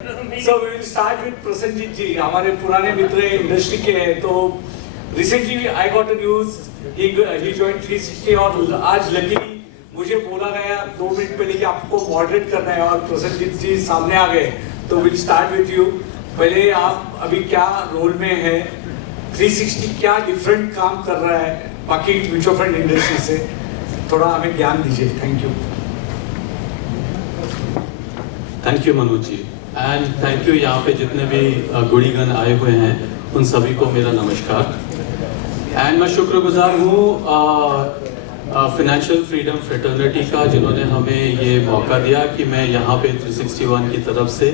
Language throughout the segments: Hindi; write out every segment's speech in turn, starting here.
So we will start with Prasenjit ji. हमारे पुराने मित्र इंडस्ट्री के हैं तो recently I got a news he joined 360 और आज लकीली मुझे बोला गया 2 मिनट पहले कि आपको मॉडरेट करना है और प्रसन्नजीत जी सामने आ गए तो विल स्टार्ट विथ यू. पहले आप अभी क्या रोल में है, 360 क्या डिफरेंट काम कर रहा है बाकी म्यूचुअल फंड इंडस्ट्री से, थोड़ा हमें ज्ञान दीजिए. Thank you Manoj ji and thank you यहाँ पे जितने भी गुड़ीगण आए हुए हैं उन सभी को मेरा नमस्कार. एंड मैं शुक्रगुजार हूँ फाइनेंशियल फ्रीडम फ्रेटर्निटी का जिन्होंने हमें ये मौका दिया कि मैं यहाँ पे 361 की तरफ से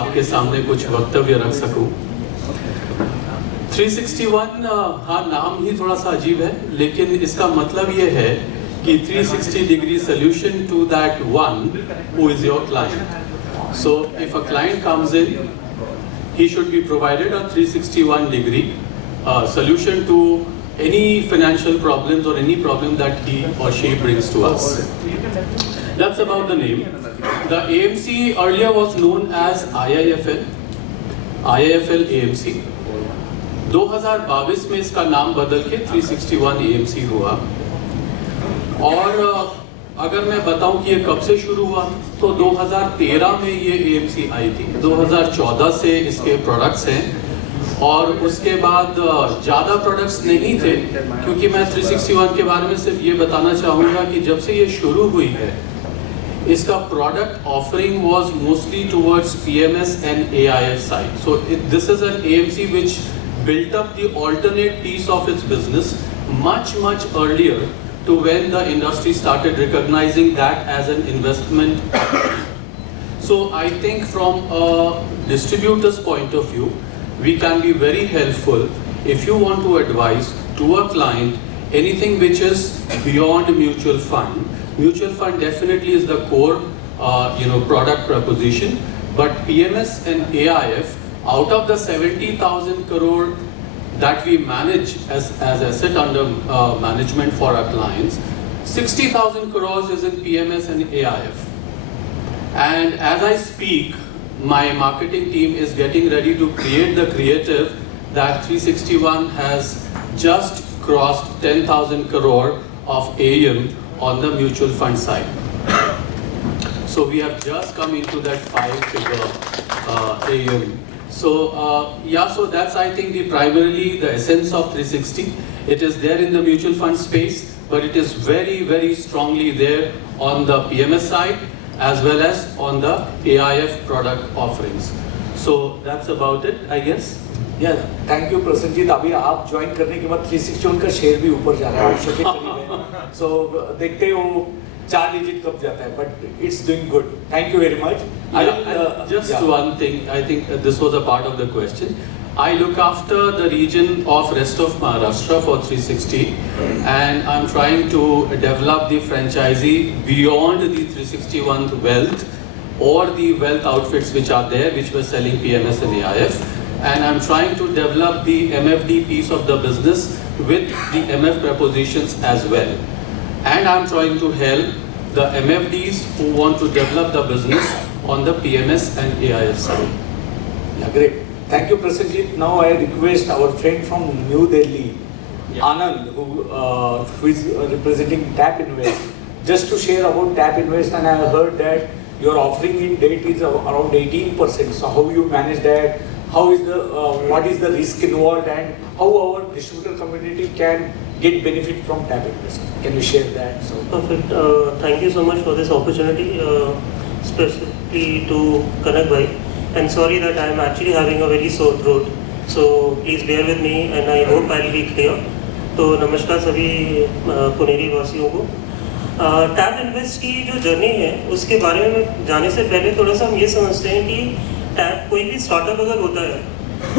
आपके सामने कुछ वक्तव्य रख सकूँ. 361 हाँ नाम ही थोड़ा सा अजीब है लेकिन इसका मतलब ये है कि 360 degree solution to that one who is your client. So if a client comes in, he should be provided a 361 degree solution to any financial problems or any problem that he or she brings to us. That's about the name. The AMC earlier was known as IIFL AMC. 2022 में इसका नाम बदल के 361 AMC हुआ. और अगर मैं बताऊं कि ये कब से शुरू हुआ तो 2013 में ये AMC आई थी. 2014 से इसके प्रोडक्ट्स हैं और उसके बाद ज़्यादा प्रोडक्ट्स नहीं थे क्योंकि मैं 361 के बारे में सिर्फ ये बताना चाहूँगा कि जब से ये शुरू हुई है इसका product offering was mostly towards PMS and AIF side. So this is an AMC which built up the alternate piece of its business much earlier to when the industry started recognizing that as an investment. So I think from a distributor's point of view, we can be very helpful if you want to advise to a client anything which is beyond mutual fund. Mutual fund definitely is the core, product proposition, but PMS and AIF, out of the 70,000 crore that we manage as asset under management for our clients, 60,000 crores is in PMS and AIF. And as I speak, my marketing team is getting ready to create the creative that 361 has just crossed 10,000 crore of AUM on the mutual fund side. So we have just come into that 5-figure AUM. So so that's I think primarily the essence of 360. It is there in the mutual fund space, but it is very strongly there on the PMS side as well as on the AIF product offerings. So that's about it, I guess. Yeah, thank you Prasannajit. अभी आप ज्वाइन करने के बाद 361 का शेयर भी ऊपर जा रहा है, 800 के करीब है. So देखते हो 4 डिजिट कब जाता है, but it's doing good. Thank you very much. One thing, I think this was a part of the question. I look after the region of rest of Maharashtra for 360 and I'm trying to develop the franchisee beyond the 361 wealth or the wealth outfits which are there which were selling PMS and AIF, and I'm trying to develop the MFD piece of the business with the MF propositions as well. And I'm trying to help the MFDs who want to develop the business on the PMS and AIF side. Yeah, great. Thank you, Prasenjit. Now I request our friend from New Delhi, Anand, who is representing Tap Invest, just to share about Tap Invest. And I heard that your offering in date is around 18%. So how you manage that? How is what is the risk involved, and how our distributor community can get benefit from Tap Invest? Can you share that? So perfect. Thank you so much for this opportunity, specifically to connect by. And sorry that I am actually having a very sore throat. So please bear with me, and I hope I'll be clear. तो नमस्कार सभी पुनेरी वासियों को. टैप इन्वेस्ट की जो जर्नी है उसके बारे में जाने से पहले थोड़ा सा हम ये समझते हैं कि टैप कोई भी स्टार्टअप अगर होता है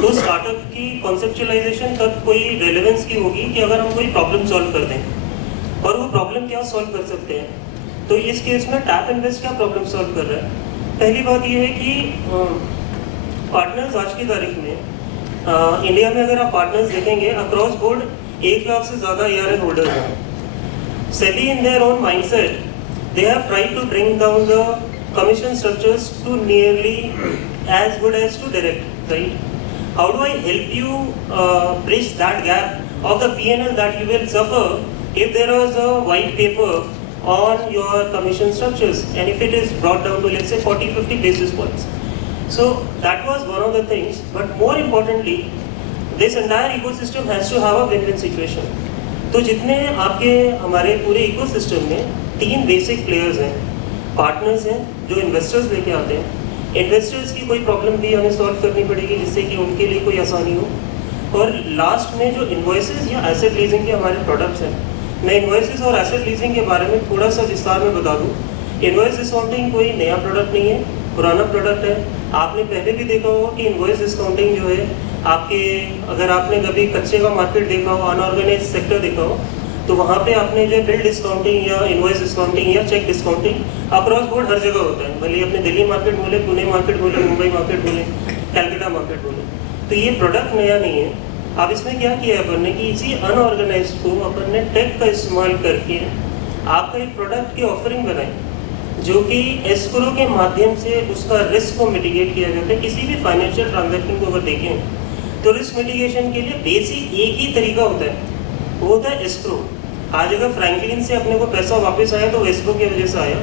तो स्टार्टअप की कॉन्सेप्चुअलाइजेशन तब कोई रेलेवेंस की होगी कि अगर हम कोई प्रॉब्लम सॉल्व कर दें, और वो प्रॉब्लम क्या सॉल्व कर सकते हैं. तो इस केस में टैप इन्वेस्ट क्या प्रॉब्लम सॉल्व कर रहा है. पहली बात ये है कि पार्टनर्स आज की तारीख में इंडिया में अगर आप पार्टनर्स देखेंगे अक्रॉस बोर्ड 1 लाख से ज़्यादा ARN होल्डर्स हैं. SEBI in their own mindset, they have tried to bring down the commission structures to nearly as good as to direct, right? How do I help you bridge that gap of the P&L that you will suffer if there was a white paper on your commission structures and if it is brought down to, let's say, 40-50 basis points? So that was one of the things, but more importantly, this entire ecosystem has to have a win-win situation. तो जितने आपके हमारे पूरे इकोसिस्टम में 3 बेसिक प्लेयर्स हैं, पार्टनर्स हैं जो इन्वेस्टर्स लेके आते हैं, इन्वेस्टर्स की कोई प्रॉब्लम भी हमें सॉल्व करनी पड़ेगी जिससे कि उनके लिए कोई आसानी हो, और लास्ट में जो इन्वॉइसेस या एसेट लीजिंग के हमारे प्रोडक्ट्स हैं. मैं इन्वॉइसेस और एसेट लीजिंग के बारे में थोड़ा सा विस्तार में बता दूँ. इन्वॉइस डिस्काउंटिंग कोई नया प्रोडक्ट नहीं है, पुराना प्रोडक्ट है. आपने पहले भी देखा होगा कि इन्वॉइस डिस्काउंटिंग जो है आपके, अगर आपने कभी कच्चे का मार्केट देखा हो, अनऑर्गेनाइज सेक्टर देखा हो, तो वहाँ पे आपने जो बिल डिस्काउंटिंग या इन्वॉइस डिस्काउंटिंग या चेक डिस्काउंटिंग अक्रॉस बोर्ड हर जगह होता है. भले अपने दिल्ली मार्केट बोले, पुणे मार्केट बोले, मुंबई मार्केट बोले, कैलकाटा मार्केट बोले. तो ये प्रोडक्ट नया नहीं है. अब इसमें क्या किया है अपन ने कि इसी अनऑर्गेनाइज को अपन ने टेक का इस्तेमाल करके आपका एक प्रोडक्ट की ऑफरिंग बनाई जो कि एस्क्रो के माध्यम से उसका रिस्क को मिटिगेट किया जाता है. किसी भी फाइनेंशियल ट्रांजैक्शन को अगर देखें तो रिस्क मिटिगेशन के लिए बेसिक एक ही तरीका होता है, वो होता है एस्क्रो. आज अगर फ्रैंकलिन से अपने को पैसा वापस आया तो एस्क्रो की वजह से आया,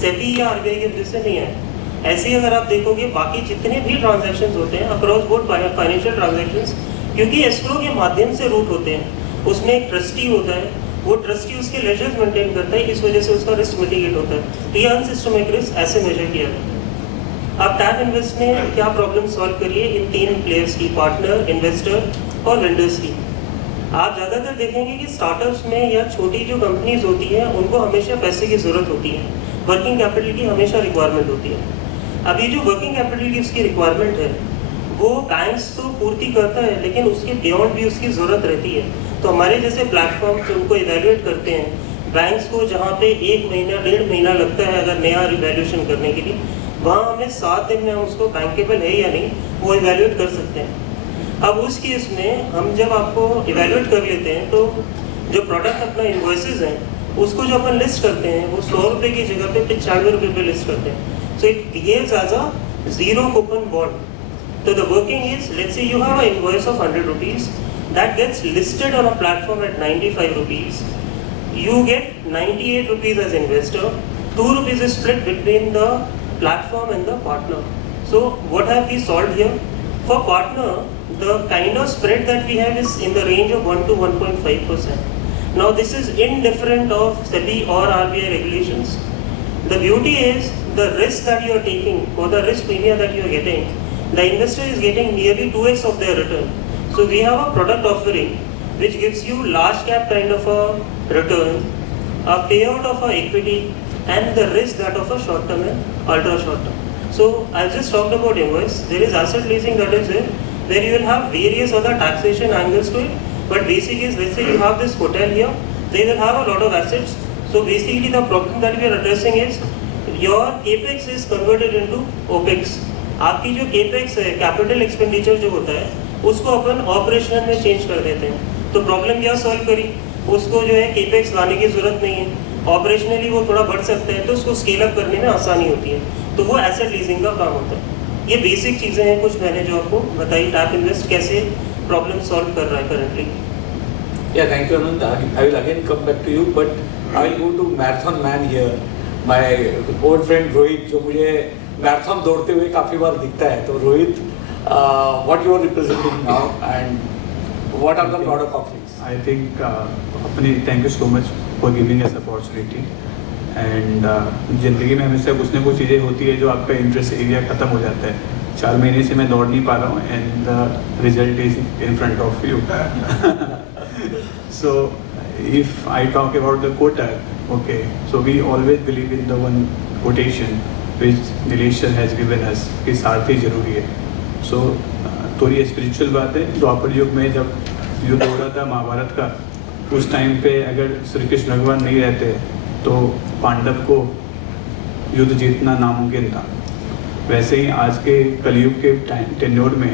सेबी या आरबीआई की वजह से नहीं आया. ऐसे ही अगर आप देखोगे बाकी जितने भी ट्रांजैक्शंस होते हैं अक्रॉस बोर्ड फाइनेंशियल ट्रांजैक्शंस, क्योंकि एस्क्रो के माध्यम से रूट होते हैं, उसमें एक ट्रस्टी होता है, वो ट्रस्टी उसके लेजर्स मेंटेन करता है, इस वजह से उसका रिस्क मिटिगेट होता है. तो ये अनसिस्टमेटिक रिस्क ऐसे मेजर किया जाता है. अब टैप इन्वेस्ट ने क्या प्रॉब्लम सॉल्व करी है इन 3 प्लेयर्स की, पार्टनर, इन्वेस्टर और वेंडर्स की. आप ज़्यादातर देखेंगे कि स्टार्टअप्स में या छोटी जो कंपनीज होती हैं उनको हमेशा पैसे की ज़रूरत होती है, वर्किंग कैपिटल की हमेशा रिक्वायरमेंट होती है. अभी जो वर्किंग कैपिटल की उसकी रिक्वायरमेंट है वो बैंक्स तो पूर्ति करता है, लेकिन उसके बियॉन्ड भी उसकी ज़रूरत रहती है. तो हमारे जैसे प्लेटफॉर्म जो उनको इवेल्युएट करते हैं, बैंक्स को जहाँ पे 1 महीना 1.5 महीना लगता है अगर नया इवेल्युएशन करने के लिए, वहाँ हमें 7 दिन में उसको बैंकेबल है या नहीं वो इवेल्युएट कर सकते हैं. अब उस केस में हम जब आपको इवेल्युएट कर लेते हैं तो जो प्रोडक्ट अपना इन्वॉइसेस हैं उसको जो अपन लिस्ट करते हैं वो 100 रुपये की जगह पे 95 रुपये पे लिस्ट करते हैं. So it behaves as a zero coupon bond. So the working is, let's say you have an invoice of 100 rupees that gets listed on a platform at 95 rupees. You get 98 rupees as investor. 2 rupees is split between the platform and the partner. So what have we solved here? For partner, the kind of spread that we have is in the range of 1 to 1.5%. Now this is indifferent of SEBI or RBI regulations. The beauty is the risk that you are taking or the risk premium that you are getting, the investor is getting nearly 2x of their return. So we have a product offering which gives you large cap kind of a return, a payout of a equity, and the risk that of a short term and ultra short term. So I just talked about invoice. There is asset leasing that is there, where you will have various other taxation angles to it. But basic is, let's say you have this hotel here, they will have a lot of assets. So basically the problem that we are addressing is your capex is converted into opex. आपकी जो केपेक्स है, कैपिटल एक्सपेंडिचर जो होता है उसको अपन ऑपरेशनल में चेंज कर देते हैं. तो प्रॉब्लम क्या सॉल्व करी, उसको जो है केपेक्स लाने की जरूरत नहीं है, ऑपरेशनली वो थोड़ा बढ़ सकता है तो उसको स्केल अप करने में आसानी होती है. तो वो एसेट लीजिंग का काम होता है. ये बेसिक चीज़ें हैं कुछ मैंने जो आपको बताई. टैप इन्वेस्ट कैसे प्रॉब्लम सॉल्व कर रहा है currently. Yeah, thank you, Anand. I will again come back to you, but I will go to marathon man here. My old friend Rohit, जो मुझे मैराथन दौड़ते हुए काफ़ी बार दिखता है. तो Rohit, what you are representing now and what are the product offerings? I think अपनी thank you so much for giving us opportunity. And ज़िंदगी में हमेशा कुछ ना कुछ चीज़ें होती है जो आपका इंटरेस्ट एरिया ख़त्म हो जाता है. 4 महीने से मैं दौड़ नहीं पा रहा हूँ and the result is in front of you. So if I talk about the quota, okay, so we always believe in the one quotation which Nilesh sir has given us कि सारथी जरूरी है. So थोड़ी स्पिरिचुअल बात है. द्वापर युग में जब युद्ध हो रहा था महाभारत का, उस टाइम पे अगर श्री कृष्ण भगवान नहीं रहते तो पांडव को युद्ध जीतना नामुमकिन था. वैसे ही आज के कलयुग के टेन्योर में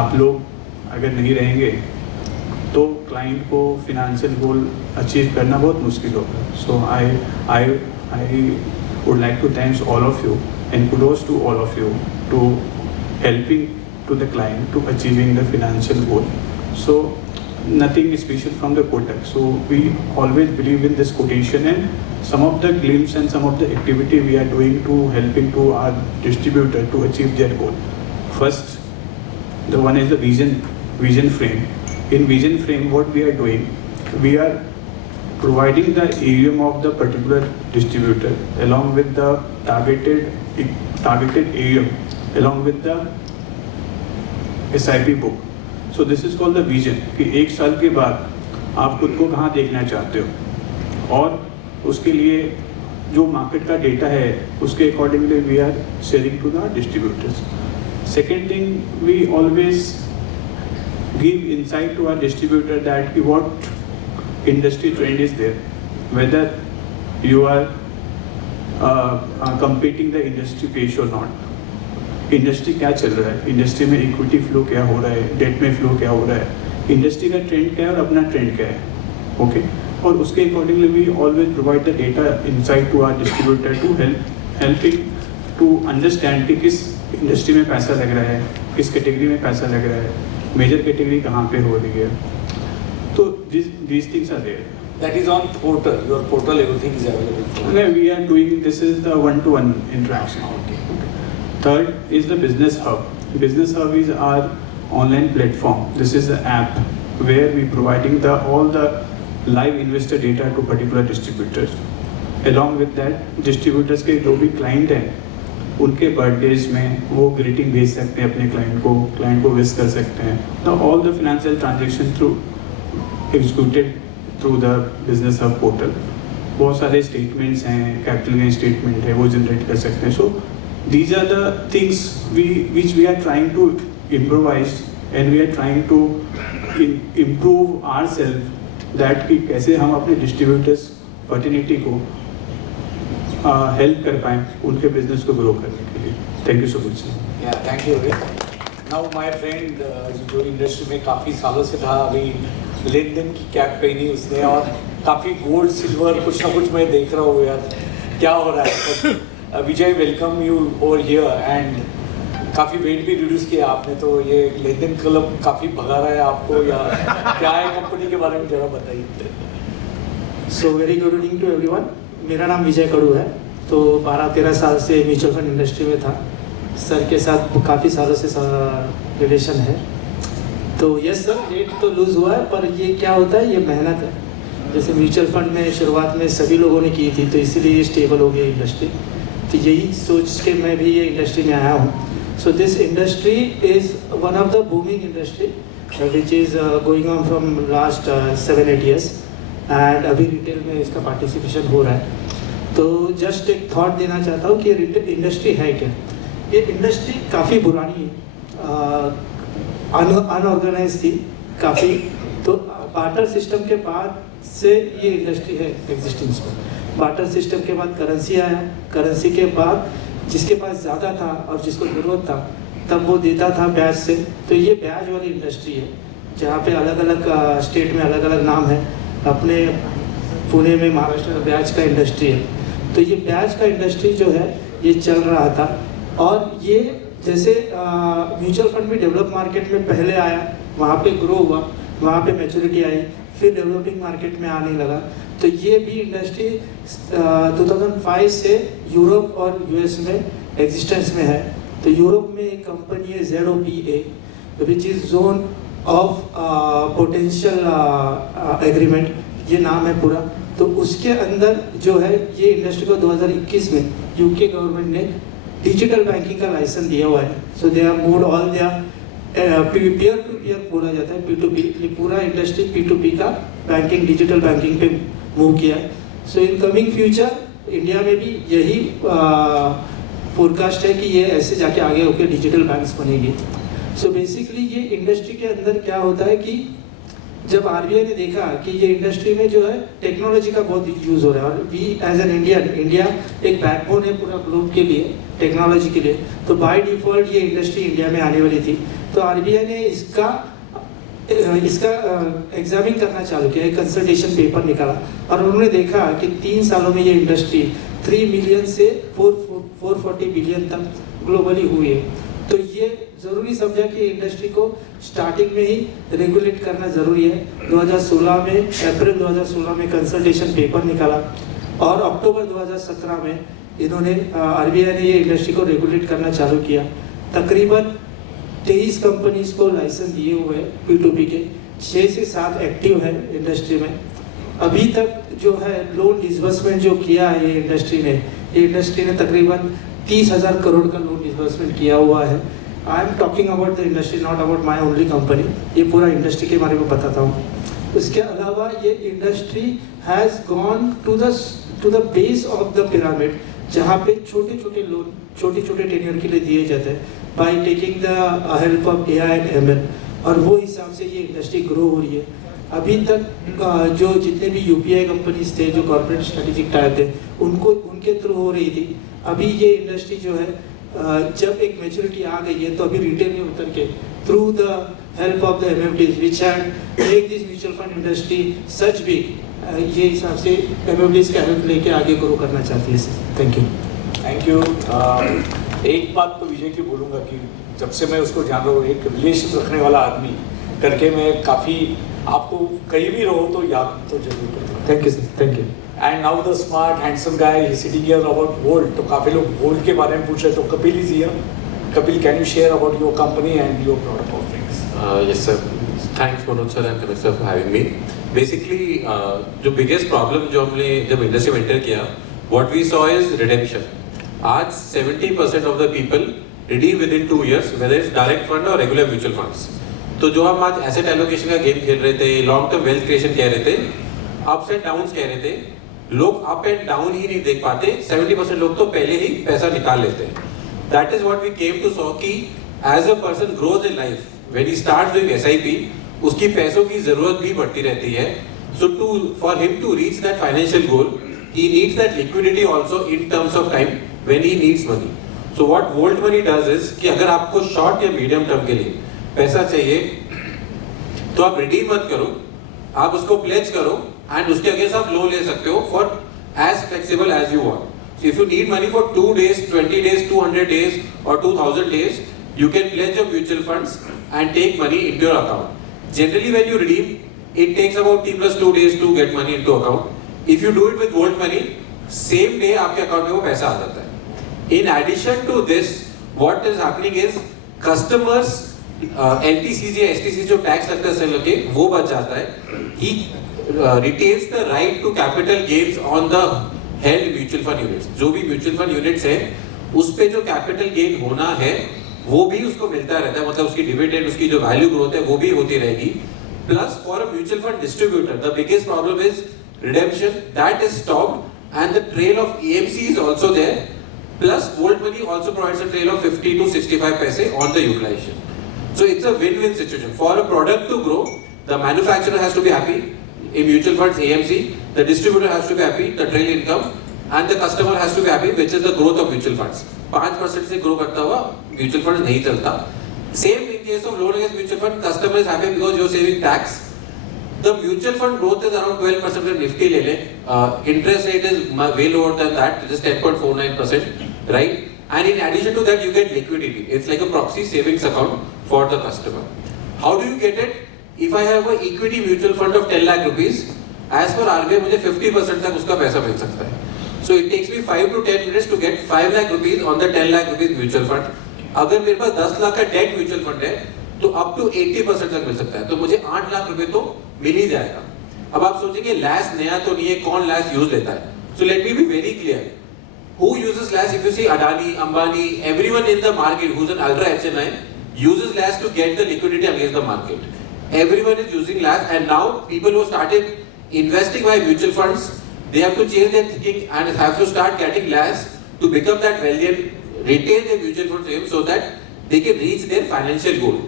आप लोग अगर नहीं रहेंगे तो क्लाइंट को फिनेंशियल गोल अचीव करना बहुत मुश्किल होगा. सो आई would like to thank all of you and kudos to all of you to helping to the client to achieving the financial goal. So nothing special from the Kotak. So we always believe in this quotation, and some of the glimpse and some of the activity we are doing to helping to our distributor to achieve their goal. First, the one is the vision frame. In vision frame, what we are doing, we are providing the AUM of the particular distributor along with the targeted AUM along with the SIP book. So this is called the vision कि एक साल के बाद आप खुद को कहाँ देखना चाहते हो, और उसके लिए जो मार्केट का डेटा है उसके accordingly we are sharing to the distributors. Second thing, we always give insight to our distributor that what industry trend is there, whether you are competing the industry pace or not. Industry क्या चल रहा है, इंडस्ट्री में इक्विटी फ्लो क्या हो रहा है, डेट में फ्लो क्या हो रहा है, इंडस्ट्री का ट्रेंड क्या है और अपना ट्रेंड क्या है. ओके, और उसके accordingly we always provide the data insight to our distributor to helping to understand कि किस इंडस्ट्री में पैसा लग रहा है, किस कैटेगरी में पैसा लग रहा है, मेजर कैटेगरी कहाँ पे हो रही है. तो these things are there. That is on portal. Your portal, everything is available. Okay, we are doing, this is the one-to-one interaction. Third is the Business Hub. Business Hub is our online platform. This is the app where we providing all the live investor data to particular distributors. Along with that, distributors के जो भी client हैं, उनके बर्थडेज में वो ग्रीटिंग भेज सकते हैं अपने क्लाइंट को विश कर सकते हैं. Now all the financial transaction through executed through the Business Hub portal. बहुत सारे स्टेटमेंट्स हैं, कैपिटल गेन स्टेटमेंट है, वो जनरेट कर सकते हैं. सो these are the things which we are trying to improvise and we are trying to improve ourselves, that कि कैसे हम अपने डिस्ट्रीब्यूटर्स फर्टिलिटी को हेल्प कर पाएँ उनके बिजनेस को ग्रो करने के लिए. Thank you so much. Yeah, thank you. Now my friend जो इंडस्ट्री में काफ़ी सालों से था, अभी लेन देन की कैप पहनी उसने, और काफ़ी गोल्ड सिल्वर कुछ ना कुछ मैं देख रहा हूँ यार, क्या हो रहा है. Vijay, welcome you over here. And काफ़ी वेट भी रिड्यूस किया आपने, तो ये लेन देन क्लब काफ़ी भगा रहा है आपको, या क्या है कंपनी के बारे में ज़रा बताइए. So very good evening to everyone. मेरा नाम विजय कड़ू है. तो 12-13 साल से म्यूचुअल फंड इंडस्ट्री में था. सर के साथ काफ़ी सालों से रिलेशन है. तो यस सर, रेट तो लूज़ हुआ है, पर ये क्या होता है, ये मेहनत है. जैसे म्यूचुअल फंड में शुरुआत में सभी लोगों ने की थी, तो इसीलिए ये स्टेबल हो गई इंडस्ट्री. तो यही सोच के मैं भी ये इंडस्ट्री में आया हूँ. So this industry is one of the booming industry which is going on from last 7-8 years, and अभी रिटेल में इसका पार्टिसिपेशन हो रहा है. तो जस्ट एक थॉट देना चाहता हूँ कि रिटेल इंडस्ट्री है क्या. ये इंडस्ट्री काफ़ी पुरानी है, अनऑर्गेनाइज थी काफ़ी. तो बार्टर सिस्टम के बाद से ये इंडस्ट्री है एग्जिस्टिंग्स में. बार्टर सिस्टम के बाद करेंसी आया, करेंसी के बाद जिसके पास ज़्यादा था और जिसको ज़रूरत था तब वो देता था ब्याज से. तो ये ब्याज वाली इंडस्ट्री है, जहाँ पे अलग अलग स्टेट में अलग अलग नाम है. अपने पुणे में महाराष्ट्र में ब्याज का इंडस्ट्री है. तो ये ब्याज का इंडस्ट्री जो है ये चल रहा था. और ये जैसे म्यूचुअल फंड भी डेवलप मार्केट में पहले आया, वहाँ पे ग्रो हुआ, वहाँ पे मैच्योरिटी आई, फिर डेवलपिंग मार्केट में आने लगा. तो ये भी इंडस्ट्री 2005 से यूरोप और यूएस में एग्जिस्टेंस में है. तो यूरोप में एक कंपनी है ZOPA, which is zone of potential agreement, ये नाम है पूरा. तो उसके अंदर जो है ये इंडस्ट्री को 2021 में यूके गवर्नमेंट ने डिजिटल बैंकिंग का लाइसेंस दिया हुआ है. So they are moved all their peer to peer बोला जाता है, P2P. ये पूरा इंडस्ट्री P2P का बैंकिंग, डिजिटल बैंकिंग पे मूव किया है. So in coming future India में भी यही फोरकास्ट है कि ये ऐसे जाके आगे होकर डिजिटल बैंक्स बनेगी. सो बेसिकली ये इंडस्ट्री के अंदर क्या होता है कि जब RBI ने देखा कि ये इंडस्ट्री में जो है टेक्नोलॉजी का बहुत यूज़ हो रहा है, और वी एज एन इंडिया एक बैकबोन है पूरा ग्लोब के लिए टेक्नोलॉजी के लिए. तो बाय डिफ़ॉल्ट ये इंडस्ट्री इंडिया में आने वाली थी. तो RBI ने इसका एग्जामिन करना चालू किया, एक कंसल्टेशन पेपर निकाला, और उन्होंने देखा कि 3 सालों में ये इंडस्ट्री 3 मिलियन से 440 बिलियन तक ग्लोबली हुई है। तो ये ज़रूरी समझा कि इंडस्ट्री को स्टार्टिंग में ही रेगुलेट करना ज़रूरी है। 2016 में, अप्रैल 2016 में कंसल्टेशन पेपर निकाला और अक्टूबर 2017 में इन्होंने आरबीआई ने ये इंडस्ट्री को रेगुलेट करना चालू किया। तकरीबन 23 कंपनीज को लाइसेंस दिए हुए हैं P2P के, 6 से 7 एक्टिव है इंडस्ट्री में। अभी तक जो है लोन डिसबर्समेंट जो किया है ये इंडस्ट्री ने तकरीबन 30,000 करोड़ का लोन डिसबर्समेंट किया हुआ है। I am talking about the industry, not about my only company. ये पूरा इंडस्ट्री के बारे में बताता हूँ। उसके अलावा ये industry has gone to the base of the pyramid, जहाँ पे छोटे छोटे लोन छोटे छोटे टेन्योर के लिए दिए जाते हैं by taking the help of AI and ML, और वो हिसाब से ये इंडस्ट्री ग्रो हो रही है। अभी तक जो जितने भी UPI कंपनीज थे जो कॉर्पोरेट स्ट्रेटेजिक टाइप थे उनके थ्रू हो रही थी। अभी ये इंडस्ट्री जो है जब एक मैच्योरिटी आ गई है तो अभी रिटेल में उतर के through the help of the MFDs which had make this mutual fund industry such big, ये हिसाब से MFDs का हेल्प लेके आगे ग्रो करना चाहती है। Thank you. Thank you. एक बात तो विजय की बोलूँगा कि जब से मैं उसको जान रहा हूँ, एक रिलेशन रखने वाला आदमी करके मैं काफ़ी आपको कहीं भी रहो तो याद तो जरूर करूँगा। Thank you sir, thank you. And now the smart handsome guy sitting here about volt. तो काफ़ी लोग वोल्ट के बारे में पूछ रहे, तो Kapil is here. Kapil, can you share about your company and your product offerings? Yes sir, thanks Manoj sir and Kamesh sir for having me. Basically जो biggest problem जो हमने जब इंडस्ट्री में एंटर किया, what we saw is redemption. आज 70% of the people redeem within 2 years, whether it's direct fund or regular mutual funds. तो जो हम आज एसेट एलोकेशन का गेम खेल रहे थे, लॉन्ग टर्म वेल्थ क्रिएशन कह रहे थे, अप्स एंड डाउन्स कह रहे थे, लोग अप एंड डाउन ही नहीं देख पाते। 70% लोग तो पहले ही पैसा निकाल लेते हैं। That is what we came to saw कि as a person grows in life, when he starts doing SIP, उसकी पैसों की जरूरत भी बढ़ती रहती है। So for him to reach that financial goal, he needs that liquidity also in terms of time when he needs money. So what Volt Money does is कि अगर आपको शॉर्ट या मीडियम टर्म के लिए पैसा चाहिए तो आप रिडीम मत करो, आप उसको प्लेज करो एंड उसके अगेंस्ट आप लोन ले सकते हो for as flexible as you want. So if you need money for 2 days, 20 days, 200 days or 2000 days, you can pledge your mutual funds and take money into your account. Generally when you redeem, it takes about T+2 days to get money into account. If you do it with Volt Money, same day आपके अकाउंट में वो पैसा आ जाता है. In addition to this, what is happening is customers LTCs या STCs जो टैक्स लगता है सेल के वो बच जाता है. He retains the right to capital gains on the held mutual fund units. जो भी म्यूचुअल फंड यूनिट्स है उस पे जो कैपिटल गेन होना है वो भी उसको मिलता रहता है, मतलब उसकी डिविडेंड, उसकी जो वैल्यू ग्रोथ है वो भी होती रहेगी. Plus for a mutual fund distributor the biggest problem is redemption, that is stopped and the trail of EMC is also there. Plus Volt Money also provides a trail of 50 to 65 paise on the utilization. So it's a win-win situation. For a product to grow, the manufacturer has to be happy, in mutual funds AMC, the distributor has to be happy, the trail income, and the customer has to be happy, which is the growth of mutual funds. 5% से grow करता हुआ mutual funds नहीं चलता. Same in case of loan against mutual fund, customer is happy because you're saving tax. The mutual fund growth is around 12% for Nifty ले ले. Interest rate is way lower than that, it is 10.49%, right? And in addition to that, you get liquidity. It's like a proxy savings account for the customer. How do you get it? If I have an equity mutual fund of 10 lakh rupees, as per RBI मुझे 50% तक उसका पैसा मिल सकता है. So it takes me 5 to 10 minutes to get 5 lakh rupees on the 10 lakh rupees mutual fund. अगर मेरे पास 10 लाख का डेट म्यूचुअल फंड है तो अप टू 80% तक मिल सकता है, तो मुझे 8 लाख रुपए तो मिल ही जाएगा. अब आप सोचेंगे लैस नया तो नहीं है, कौन लैस यूज लेता है? So let me be very clear. Who uses LAS? If you see Adani, Ambani, everyone in the market who's an ultra HNI uses LAS to get the liquidity against the market. Everyone is using LAS, and now people who started investing by mutual funds, they have to change their thinking and have to start getting LAS to become that wealthy and retain their mutual funds so that they can reach their financial goal.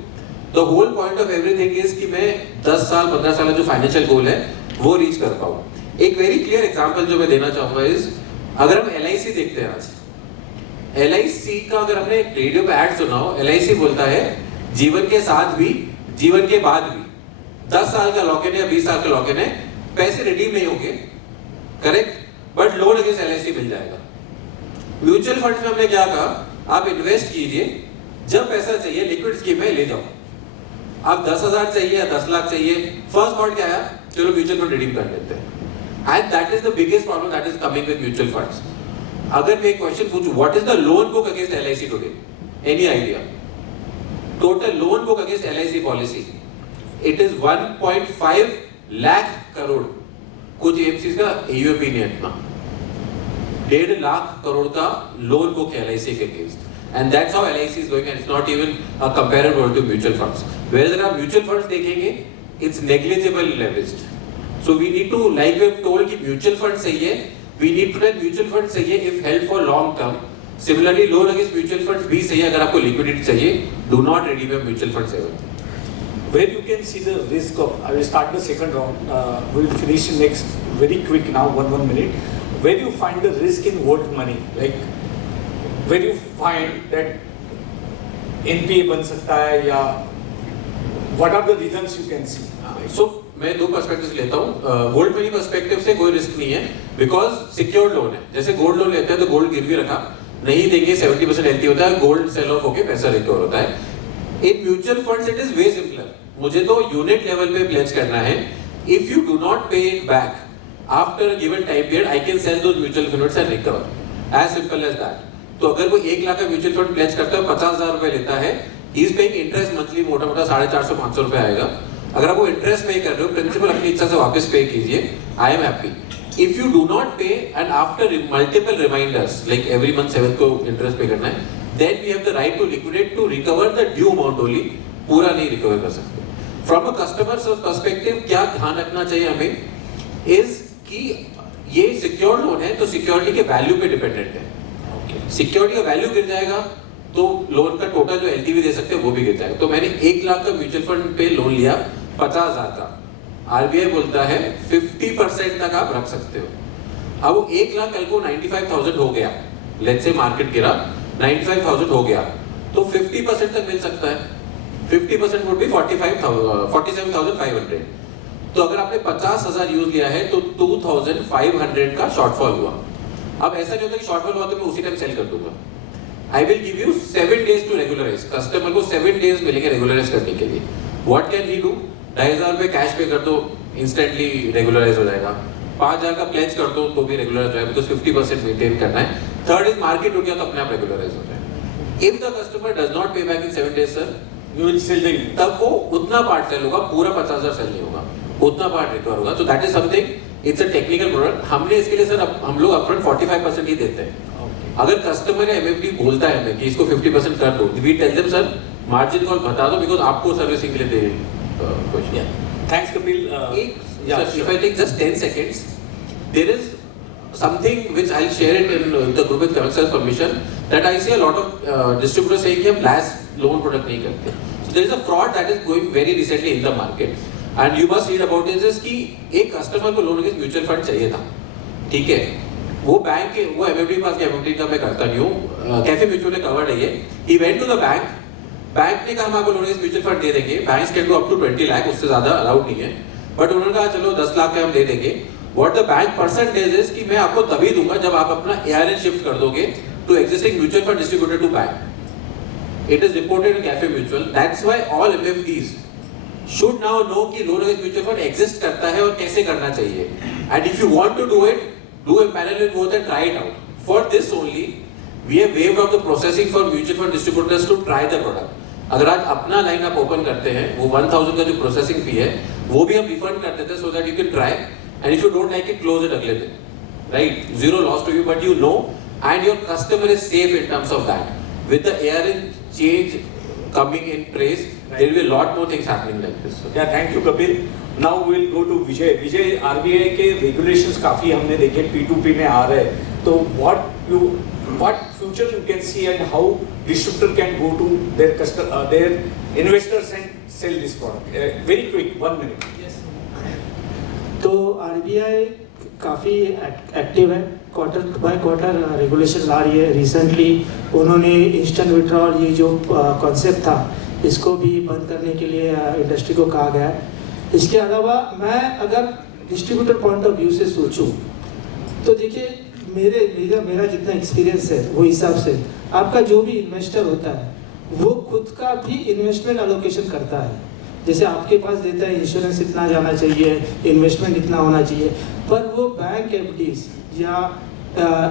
The whole point of everything is कि मैं 10 साल 15 साल जो financial goal है वो reach कर पाऊँ. एक very clear example जो मैं देना चाहूँगा is अगर हम LIC देखते हैं आज, LIC का अगर हमने रेडियो पे ऐड सुना हो, LIC बोलता है जीवन के साथ भी जीवन के बाद भी 10 साल का लॉक-इन है, 20 साल का लॉक-इन है, पैसे रिडीम नहीं होंगे, correct, but loan against LIC मिल जाएगा. म्यूचुअल फंड्स में हमने क्या कहा आप इन्वेस्ट कीजिए, जब पैसा चाहिए लिक्विड स्कीम में ले जाओ। आप 10,000 चाहिए या 10 लाख चाहिए, फर्स्ट पॉइंट क्या है, चलो म्यूचुअल फंड रिडीम कर लेते हैं। And that is the biggest problem that is coming with mutual funds. अगर मैं एक क्वेश्चन पूछूं, what is the loan book against LIC today? Any idea? Total loan book against LIC policy it is 1.5 lakh crore. कुछ एएमसीज का AUM भी नहीं है इतना। 1.5 लाख करोड़ का लोन बुक है LIC के against, and that's how LIC is going, and it's not even comparable to mutual funds. Whereas अगर आप mutual funds देखेंगे, it's negligible leveraged. So we need to, like we have told कि mutual fund सही है, we need to tell mutual fund सही है if held for long term. Similarly, loan against mutual funds भी सही है अगर आपको liquidity चाहिए. Do not redeem your mutual funds ever. Where you can see the risk of, I will start the second round, we will finish next very quick now, one minute. Where you find the risk in world money, like where you find that NPA बन सकता है या what are the reasons you can see? So मैं दो पर्सपेक्टिव लेता हूँ। गोल्ड मनी पर्सपेक्टिव से कोई रिस्क नहीं है, बिकॉज सिक्योर्ड लोन है। जैसे गोल्ड लोन लेते हैं तो गोल्ड गिरवी रखा, नहीं देंगे 70% LTV होता है, गोल्ड सेल ऑफ होके पैसा रिकवर होता है। In mutual funds it is way simpler. मुझे तो यूनिट लेवल पे प्लेज करना है। If you do not pay it back after a given time period, I can sell those mutual funds and recover, as simple as that. तो अगर कोई 1 लाख का म्यूचुअल फंड प्लेज करता है, 50,000 रुपए लेता है, इज पेइंग इंटरेस्ट मंथली मोटा मोटा 450-500 रुपए आएगा। अगर आप वो इंटरेस्ट पे कर रहे हो, प्रिंसिपल अपनी इच्छा से वापस पे कीजिए, I am happy. If you do not pay and after multiple reminders like every month 7th को इंटरेस्ट पे करना है, then we have the right to liquidate to recover the due amount only, पूरा नहीं रिकवर कर सकते। फ्रॉम अ कस्टमर पर्सपेक्टिव क्या ध्यान रखना चाहिए हमें, इज कि ये सिक्योर लोन है तो सिक्योरिटी के वैल्यू पे डिपेंडेंट है। सिक्योरिटी का वैल्यू गिर जाएगा तो लोन का टोटल जो LTV दे सकते हैं वो भी गिर जाएगा। तो मैंने 1 लाख का म्यूचुअल फंड पे लोन लिया 50,000 का, RBI बोलता है 50% तक आप रख सकते हो। अब वो 1 लाख कल को 95,000 हो गया, लेट्स से मार्केट गिरा 95,000 हो गया, तो 50% तक मिल सकता है। 50% वुड बी 47,500। तो अगर आपने 50,000 यूज लिया है तो 2,500 का शॉर्टफॉल हुआ। अब ऐसा नहीं होता कि शॉर्टफॉल हुआ तो मैं उसी टाइम सेल कर दूंगा। I will give you 7 days to regularise. Customer को 7 days मिलेंगे रेगुलराइज करने के लिए। What can he do? 2,500 रुपए कैश पे कर दो, इंस्टेंटली रेगुलराइज हो जाएगा। 5,000 का प्लेज कर दो तो भी रेगुलराइज हो जाएगा, बिकॉज 50% मेंटेन करना है। थर्ड इज मार्केट रुक गया तो अपने आप रेगुलराइज हो जाएगा। If the customer does not pay back in 7 days sir, You will sell the unit. तब वो उतना पार्ट सेल होगा, पूरा 50,000 सेल नहीं होगा, उतना पार्ट रिकवर होगा। So that is something, it's a technical product. हमने इसके लिए सर हम लोग अपफ्रंट 45% ही देते हैं। अगर कस्टमर या MFD बोलता है हमें कि इसको 50% कर दो, we tell them sir margin call बता दो, बिकॉज आपको सर्विसिंग के लिए the question. Thanks, Kapil. If I take just 10 seconds, there is something which I'll share it in the group with Kamal sir's permission, that I see a lot of distributors saying कि हम LAS loan product नहीं करते। So there is a fraud that is going very recently in the market, and you must read about this, is कि एक कस्टमर को लोन अगेंस्ट म्यूचुअल फंड चाहिए था, ठीक है, वो बैंक के वो MFD पास के MFD का मैं करता नहीं हूँ, कैफे म्यूचुअल ने कवर्ड है ये। He went to the bank, bank ने कहा हम आपको लोन अगेंस्ट म्यूचुअल फंड दे देंगे, banks can do up to 20 lakh, उससे ज्यादा अलाउड नहीं है, बट उन्होंने कहा चलो 10 लाख का हम दे देंगे। What the bank percentage is कि मैं आपको तभी दूंगा जब आप अपना ARN शिफ्ट कर दोगे to existing mutual fund distributor to bank. It is reported in Cafe Mutual. That's why all MFDs should now know कि loan against mutual fund exist करता है और कैसे करना चाहिए। And if you want to do it, do a parallel with both and try it out. For this only, we have waived off the processing for mutual fund distributors to try the product. अगर आज अपना लाइन आप ओपन करते हैं, वो 1,000 का जो प्रोसेसिंग फी है वो भी हम रिफंड कर देते हैं, so that you can try, and if you don't like it, close it अगले दिन, right? Zero loss to you, but you know, and your customer is safe in terms of that. With the ARN change coming in place, there will be a lot more things happening like this. Yeah, thank you, Kapil. Now we'll go to Vijay. Vijay, RBI के regulations काफी हमने देखे P2P में आ रहे हैं, तो what future you can see and how distributor can go to their customer, their investors and sell this product? Very quick, 1 minute. Yes. तो RBI काफ़ी एक्टिव है, क्वार्टर बाय क्वार्टर रेगुलेशन ला रही है। रिसेंटली उन्होंने इंस्टेंट विड्रॉल ये जो कॉन्सेप्ट था इसको भी बंद करने के लिए इंडस्ट्री को कहा गया है। इसके अलावा मैं अगर डिस्ट्रीब्यूटर पॉइंट ऑफ व्यू से सोचूं तो देखिए मेरा जितना एक्सपीरियंस है वो हिसाब से आपका जो भी इन्वेस्टर होता है वो खुद का भी इन्वेस्टमेंट एलोकेशन करता है। जैसे आपके पास देता है इंश्योरेंस इतना जाना चाहिए, इन्वेस्टमेंट इतना होना चाहिए, पर वो बैंक एफडीज या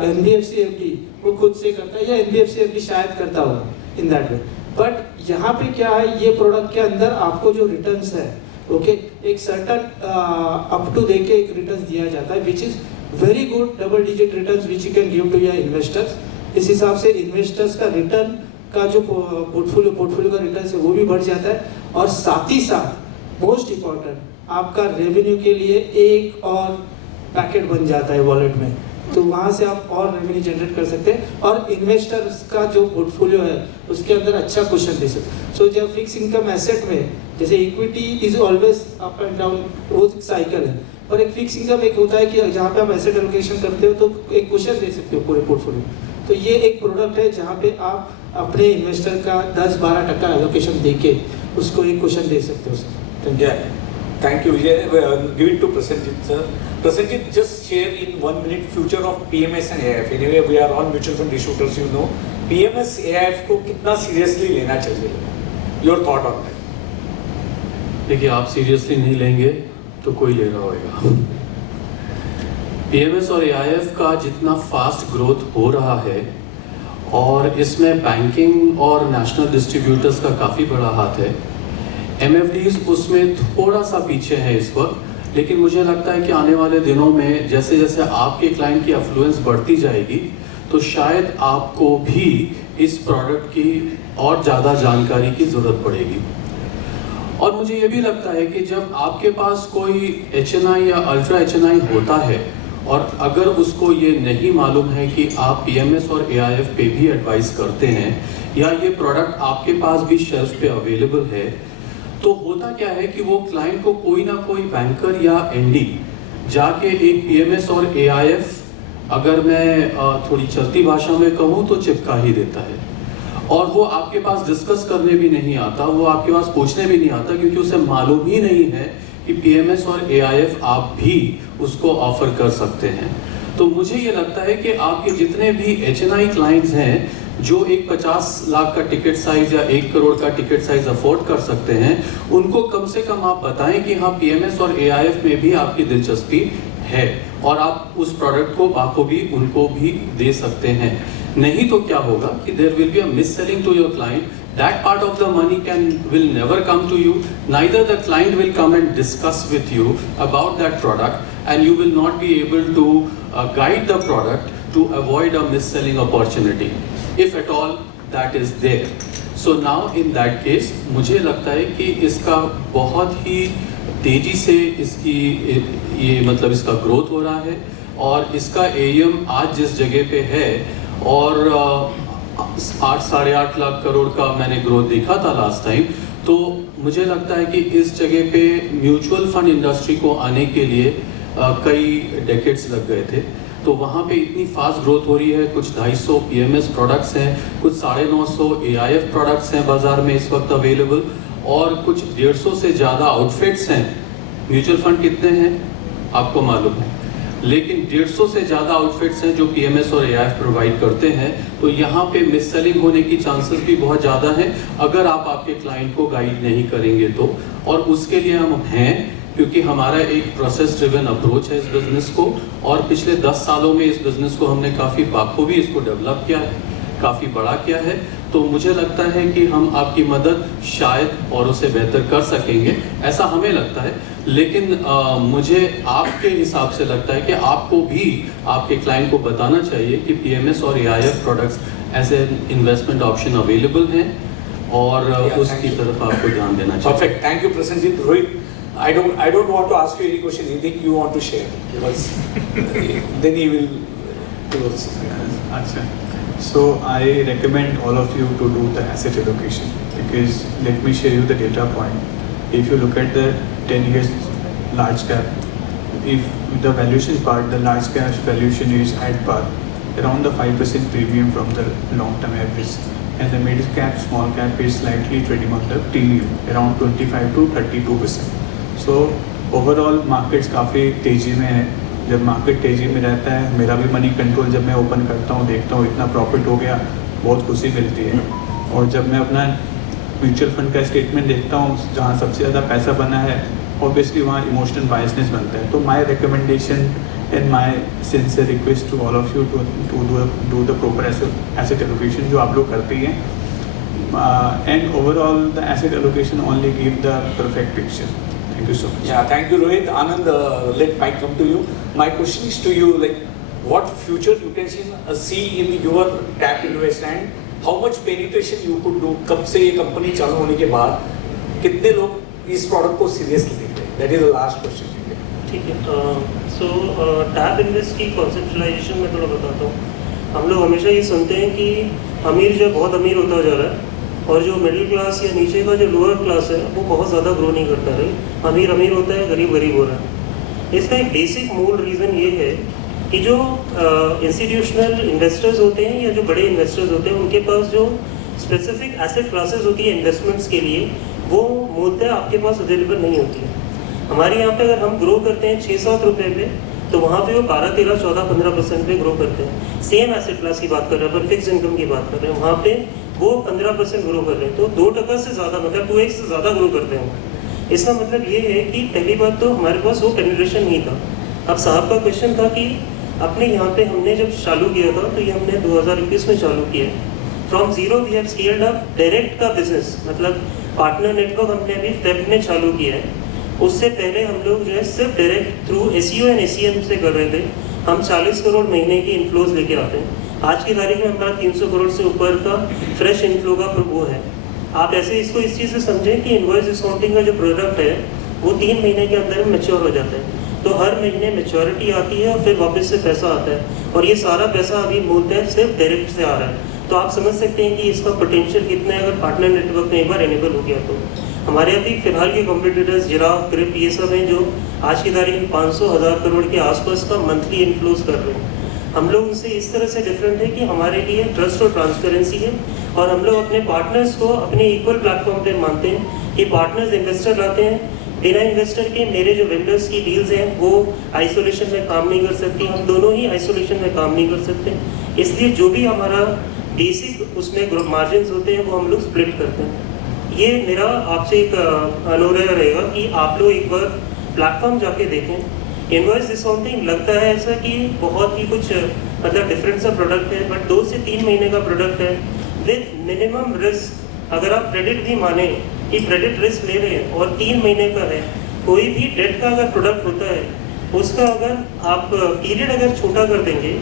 एनबीएफसी एफडी वो खुद से करता है, या एनबीएफसी एफडी शायद करता होगा इन दैट वे। बट यहाँ पे क्या है, ये प्रोडक्ट के अंदर आपको जो रिटर्न्स है ओके एक सर्टन अप टू देके एक रिटर्न्स दिया जाता है which is very good double digit returns which you can give to your investors. इस हिसाब से इन्वेस्टर्स का रिटर्न का जो पोर्टफोलियो का रिटर्न है वो भी बढ़ जाता है, और साथ ही साथ मोस्ट इम्पॉर्टेंट आपका रेवेन्यू के लिए एक और पैकेट बन जाता है वॉलेट में, तो वहाँ से आप और रेवेन्यू जनरेट कर सकते हैं और इन्वेस्टर्स का जो पोर्टफोलियो है उसके अंदर अच्छा क्वेश्चन दे सकते। सो जब फिक्स इनकम एसेट में जैसे equity is always up and down, वो एक साइकिल है, और एक फिक्स इनकम एक होता है कि जहाँ पे आप एसेट एलोकेशन करते हो तो एक क्वेश्चन दे सकते हो पूरे पोर्टफोलियो। तो ये एक प्रोडक्ट है जहाँ पे आप अपने इन्वेस्टर का 10-12% एलोकेशन देके उसको एक क्वेश्चन दे सकते हो। Thank you. Thank you, Vijay. Give it to Prasenjit, sir. Prasenjit, just share in 1 minute future of PMS and AIF. Anyway, we are all mutual fund distributors, you know. PMS, AIF को कितना seriously लेना चाहिए? Your thought on that? देखिए, आप सीरियसली नहीं लेंगे तो कोई ले रहा होगा। PMS और AIF का जितना फास्ट ग्रोथ हो रहा है और इसमें बैंकिंग और नेशनल डिस्ट्रीब्यूटर्स का काफ़ी बड़ा हाथ है, MFDs उसमें थोड़ा सा पीछे है इस वक्त, लेकिन मुझे लगता है कि आने वाले दिनों में जैसे जैसे आपके क्लाइंट की अफ्लुएंस बढ़ती जाएगी तो शायद आपको भी इस प्रोडक्ट की और ज़्यादा जानकारी की ज़रूरत पड़ेगी। और मुझे ये भी लगता है कि जब आपके पास कोई HNI या अल्ट्रा HNI होता है और अगर उसको ये नहीं मालूम है कि आप PMS और AIF पे भी एडवाइस करते हैं या ये प्रोडक्ट आपके पास भी शेल्फ पे अवेलेबल है, तो होता क्या है कि वो क्लाइंट को कोई ना कोई बैंकर या एनडी जाके एक PMS और AIF, अगर मैं थोड़ी चलती भाषा में कहूँ तो चिपका ही देता है, और वो आपके पास डिस्कस करने भी नहीं आता, वो आपके पास पूछने भी नहीं आता, क्योंकि उसे मालूम ही नहीं है कि PMS और AIF आप भी उसको ऑफर कर सकते हैं। तो मुझे ये लगता है कि आपके जितने भी HNI क्लाइंट्स हैं जो एक 50 लाख का टिकट साइज या 1 करोड़ का टिकट साइज अफोर्ड कर सकते हैं, उनको कम से कम आप बताएं कि हाँ PMS और AIF में भी आपकी दिलचस्पी है और आप उस प्रोडक्ट को बाखूबी उनको भी दे सकते हैं। नहीं तो क्या होगा कि there will be a mis selling to your client, that part of the money will never come to you, neither the client will come and discuss with you about that product, and you will not be able to guide the product to avoid a mis-selling opportunity, if at all that is there. So now in that case मुझे लगता है कि इसका बहुत ही तेजी से इसकी ये मतलब इसका ग्रोथ हो रहा है, और इसका AUM आज जिस जगह पे है और 8-8.5 लाख करोड़ का मैंने ग्रोथ देखा था लास्ट टाइम, तो मुझे लगता है कि इस जगह पे म्यूचुअल फंड इंडस्ट्री को आने के लिए कई डेकेड्स लग गए थे। तो वहाँ पे इतनी फास्ट ग्रोथ हो रही है, कुछ 250 PMS प्रोडक्ट्स हैं, कुछ 950 AIF प्रोडक्ट्स हैं बाज़ार में इस वक्त अवेलेबल, और कुछ 150 से ज़्यादा आउटफिट्स हैं। म्यूचुअल फंड कितने हैं आपको मालूम है, लेकिन 150 से ज़्यादा आउटफिट्स हैं जो PMS और AIF प्रोवाइड करते हैं। तो यहाँ पे मिस सेलिंग होने की चांसेस भी बहुत ज़्यादा हैं अगर आप आपके क्लाइंट को गाइड नहीं करेंगे तो, और उसके लिए हम हैं, क्योंकि हमारा एक प्रोसेस ड्रिवन अप्रोच है इस बिज़नेस को, और पिछले 10 सालों में इस बिज़नेस को हमने काफ़ी बाखूबी इसको डेवलप किया है, काफ़ी बड़ा किया है। तो मुझे लगता है कि हम आपकी मदद शायद और उसे बेहतर कर सकेंगे, ऐसा हमें लगता है। लेकिन मुझे आपके हिसाब से लगता है कि आपको भी आपके क्लाइंट को बताना चाहिए कि PMS और AIF products as an investment option available हैं, और उसकी तरफ आपको ध्यान देना चाहिए। Perfect. Thank you, Prasenjit. Rohit, I don't want to ask you any question. Anything you want to share? Because then he will close. Achha. So I recommend all of you to do the asset allocation, because let me share you the data point. If you look at the 10 years large cap, if the valuation part, the large cap valuation is at par, around the 5% premium from the long term average, and the mid cap, small cap is slightly trading on the premium around 25 to 32%. So overall markets काफ़ी तेजी में है, जब मार्केट तेज़ी में रहता है, मेरा भी मनी कंट्रोल जब मैं ओपन करता हूँ, देखता हूँ इतना प्रॉफिट हो गया, बहुत खुशी मिलती है। और जब मैं अपना म्यूचुअल फंड का स्टेटमेंट देखता हूँ जहाँ सबसे ज़्यादा पैसा बना है, ऑब्वियसली वहाँ इमोशनल बायसनेस बनता है। तो my recommendation and my sincere request to all of you to do the proper asset allocation जो आप लोग करते हैं, and overall the asset allocation only give the perfect picture. Thank you so much. Yeah, thank you, Rohit. Anand, let Mike come to you. My question is to you, like, what future you can see in your tap invest and how much penetration you could do? कब से ये कंपनी चालू होने के बाद कितने लोग इस प्रोडक्ट को सीरियसली लेते हैं? That is the last question. ठीक है, सो टैप इन्वेस्ट की कॉन्सेप्चुलाइजेशन में थोड़ा बताता हूँ। हम लोग हमेशा ये सुनते हैं कि अमीर जो बहुत अमीर होता जा रहा है और जो मिडिल क्लास या नीचे का जो लोअर क्लास है वो बहुत ज़्यादा ग्रो नहीं करता है। अमीर अमीर होता है, गरीब गरीब हो रहा है। इसका एक बेसिक मूल रीज़न ये है कि जो इंस्टीट्यूशनल इन्वेस्टर्स होते हैं या जो बड़े इन्वेस्टर्स होते हैं उनके पास जो स्पेसिफिक एसेट क्लासेस होती है इन्वेस्टमेंट्स के लिए, वो मूलतः आपके पास अवेलेबल नहीं होती है। हमारे यहाँ पे अगर हम ग्रो करते हैं 6-7 रुपये पे, तो वहाँ पे वो 12, 13, 14, 15% पे ग्रो करते हैं। सेम एसेट क्लास की बात कर रहे हैं, पर फिक्स इनकम की बात कर रहे हैं, वहाँ पे वो 15% ग्रो कर रहे हैं। तो 2% से ज़्यादा, मतलब 2x से ज़्यादा ग्रो करते हैं। इसका मतलब ये है कि पहली बात तो हमारे पास वो पेनिट्रेशन नहीं था। अब साहब का क्वेश्चन था कि अपने यहाँ पे हमने जब चालू किया था, तो ये हमने 2021 में चालू किया। From zero we have scaled up direct का बिजनेस, मतलब पार्टनर नेटवर्क हमने अभी फेब में चालू किया है। उससे पहले हम लोग जो है सिर्फ direct through SEO and SEM से कर रहे थे। हम 40 करोड़ महीने की इनफ्लोज लेके आते हैं। आज की तारीख में हमारा 300 करोड़ से ऊपर का फ्रेश इनफ्लो का वो है। आप ऐसे इसको इस चीज़ से समझें कि इनवॉइस डिस्काउंटिंग का जो प्रोडक्ट है वो 3 महीने के अंदर मैच्योर हो जाता है। तो हर महीने मैच्योरिटी आती है और फिर वापस से पैसा आता है, और ये सारा पैसा अभी मूलतः सिर्फ डायरेक्ट से आ रहा है। तो आप समझ सकते हैं कि इसका पोटेंशियल कितना है अगर पार्टनर नेटवर्क में एक बार एनेबल हो गया तो। हमारे अभी फिलहाल के कॉम्पिटिटर्स जिराफ, क्रिप, ये सब हैं जो आज की तारीख में 500,000 करोड़ के आसपास का मंथली इनफ्लोज कर रहे हैं। हम लोग उनसे इस तरह से डिफरेंट है कि हमारे लिए ट्रस्ट और ट्रांसपेरेंसी है, और हम लोग अपने पार्टनर्स को अपने इक्वल प्लेटफॉर्म पे मानते हैं कि पार्टनर्स इन्वेस्टर लाते हैं। बिना इन्वेस्टर के मेरे जो वेंडर्स की डील्स हैं वो आइसोलेशन में काम नहीं कर सकती, हम दोनों ही आइसोलेशन में काम नहीं कर सकते। इसलिए जो भी हमारा बेसिक उसमें मार्जिन होते हैं वो हम लोग स्प्लिट करते हैं। ये मेरा आपसे एक अनुरोध रहेगा कि आप लोग एक बार प्लेटफॉर्म जाके देखें। इनवॉइस डिस्काउंटिंग लगता है ऐसा कि बहुत ही कुछ मतलब डिफरेंट सा प्रोडक्ट है, बट 2 से 3 महीने का प्रोडक्ट है विद मिनिमम रिस्क। अगर आप क्रेडिट भी माने कि क्रेडिट रिस्क ले रहे हैं और 3 महीने का है, कोई भी डेट का अगर प्रोडक्ट होता है उसका अगर आप पीरियड अगर छोटा कर देंगे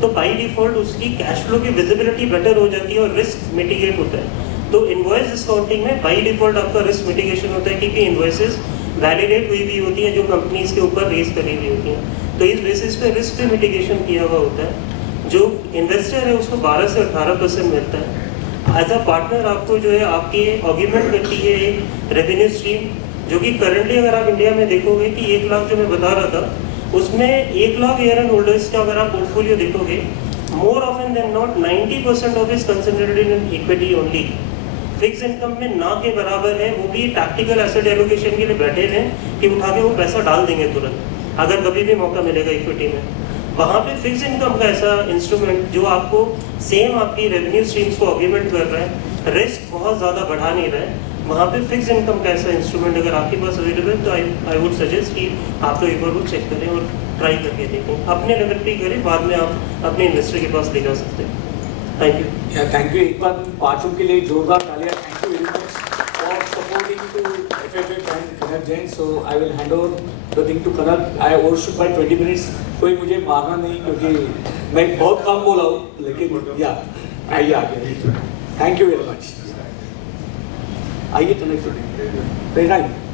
तो बाई डिफॉल्ट उसकी कैश फ्लो की विजिबिलिटी बेटर हो जाती है और रिस्क मिटिगेट होता है। तो इनवॉइस डिस्काउंटिंग में बाई डिफॉल्ट आपका रिस्क मिटिगेशन होता है, क्योंकि इनवॉइसेस वैलिडेट हुई भी होती हैं जो कंपनीज के ऊपर रेज करी हुई होती हैं। तो इस बेसिस पे रिस्क पे मिटिगेशन किया हुआ होता है। जो इन्वेस्टर है उसको 12 से 18% मिलता है। एज अ पार्टनर आपको जो है आपकी ऑर्ग्यूमेंट करती है एक रेवेन्यू स्ट्रीम, जो कि करंटली अगर आप इंडिया में देखोगे कि 1 लाख जो मैं बता रहा था उसमें 1 लाख ईयर एंड होल्डर्स का अगर आप पोर्टफोलियो देखोगे, more often than not 90% of is concentrated in equity only. Fix income में ना के बराबर है, वो भी टैक्टिकल एसेट एलोकेशन के लिए बैठे हैं कि उठा के वो पैसा डाल देंगे तुरंत अगर कभी भी मौका मिलेगा इक्विटी में। वहाँ पे फिक्स इनकम का ऐसा इंस्ट्रूमेंट जो आपको सेम आपकी रेवेन्यू स्ट्रीम्स को ऑर्ग्यूमेंट कर रहा है, रिस्क बहुत ज़्यादा बढ़ा नहीं रहा है, वहाँ पे फिक्स इनकम का ऐसा इंस्ट्रूमेंट अगर आपके पास अवेलेबल तो आई वुड सजेस्ट कि आप तो एक बार वो चेक करें और ट्राई करके देखें। अपने लेवल पे करें, बाद में आप अपने इन्वेस्टर के पास ले जा सकते हैं। Thank you. Thank you. एक बार पांचों के लिए जोरदार तालियां। Thank you very much for supporting to FFF and Kanak Jain. So I will hand over the thing to Kanak. I overshoot by 20 minutes. कोई मुझे मारना नहीं क्योंकि मैं बहुत कम बोला हूँ, लेकिन या आइए आगे। Thank you very much. आइए कनेक्ट।